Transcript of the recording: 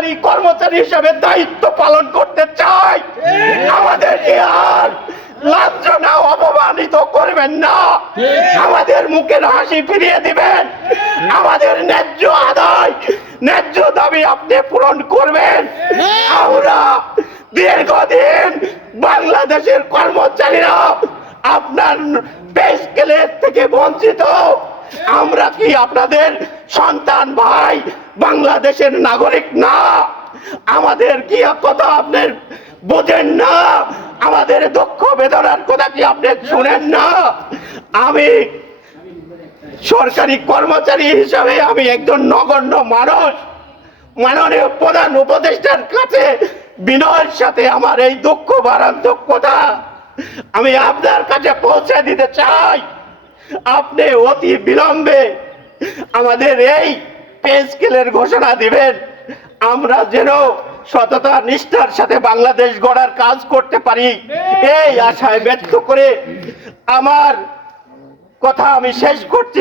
সরকারি কর্মচারী হিসেবে দায়িত্ব পালন করতে চাই। আমাদেরকে আর লাঞ্ছনা অপমানিত করবেন না, আমাদের মুখের হাসি ফিরিয়ে দিবেন, আমাদের ন্যায্য আদায় ন্যায্য দাবি আপনি পূরণ করবেন। আমরা দীর্ঘদিন বাংলাদেশের কর্মচারীরা আপনার পে স্কেলের থেকে বঞ্চিত। আমরা কি আপনাদের সন্তান ভাই, বাংলাদেশের নাগরিক না? আমাদের কি কথা আপনি বোঝেন না? আমাদের দুঃখ বেদনার কথা কি আপনি শুনেন না? আমি সরকারি কর্মচারী হিসাবে আমি একজন নগণ্য মানুষ, মাননীয় প্রধান উপদেষ্টার কাছে বিনয়ের সাথে আমার এই দুঃখ বারান্তক কথা আমি আপনার কাছে পৌঁছে দিতে চাই। আপনি অতি বিলম্বে আমাদের এই পে স্কেলের ঘোষণা দিবেন, আমরা যেন সততা নিষ্ঠার সাথে বাংলাদেশ গড়ার কাজ করতে পারি। এই আশায় ব্যক্ত করে আমার কথা আমি শেষ করছি।